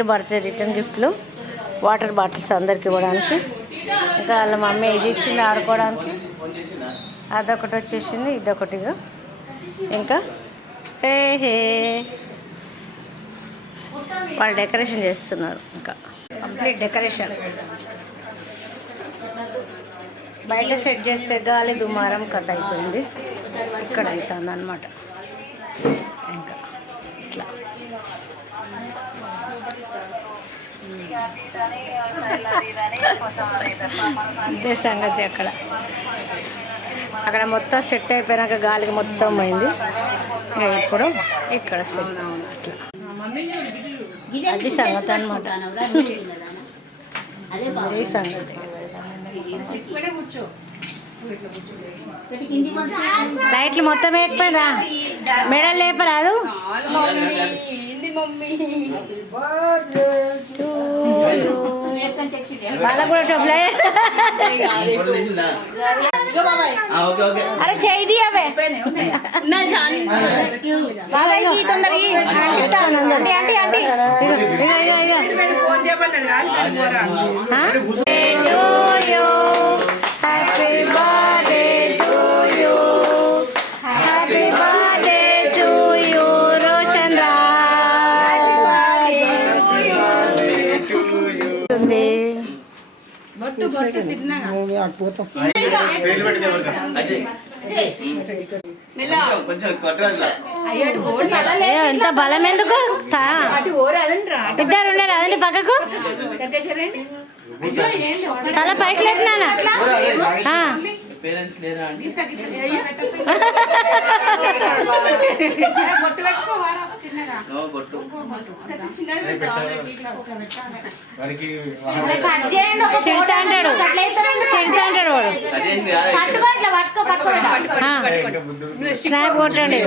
Birthday return గిఫ్ట్లు water bottles అందరికి ఇవ్వడానికి. ఇంకా వాళ్ళ మమ్మీ ఇది ఇచ్చింది ఆడుకోవడానికి. అదొకటి వచ్చేసింది, ఇదొకటిగా. ఇంకా హే హే వాళ్ళు డెకరేషన్ చేస్తున్నారు. ఇంకా కంప్లీట్ డెకరేషన్. బయట సెట్ చేస్తే గాలి దుమారం కథ అయిపోయింది. ఇక్కడ అవుతుంది అన్నమాట. ఇంకా ఇట్లా ఇదే సంగతి. అక్కడ మొత్తం సెట్ అయిపోయినాక గాలికి మొత్తం పోయింది. ఇంకా ఇప్పుడు ఇక్కడ సెట్. అట్లా అది సంగతి అన్నమాట. అది సంగతి. లైట్లు మొత్తం వేయకపోయినా మెడల్ లేపరాదు. వాళ్ళకు కూడా టోప్లే. అరే చేయి అవే బాబాయ్ ఎంత బలం ఎందుకు? ఇద్దరు ఉండరు అదండి పక్కకు. తల పైకి లేపినా స్నాప్ కొట్టండి.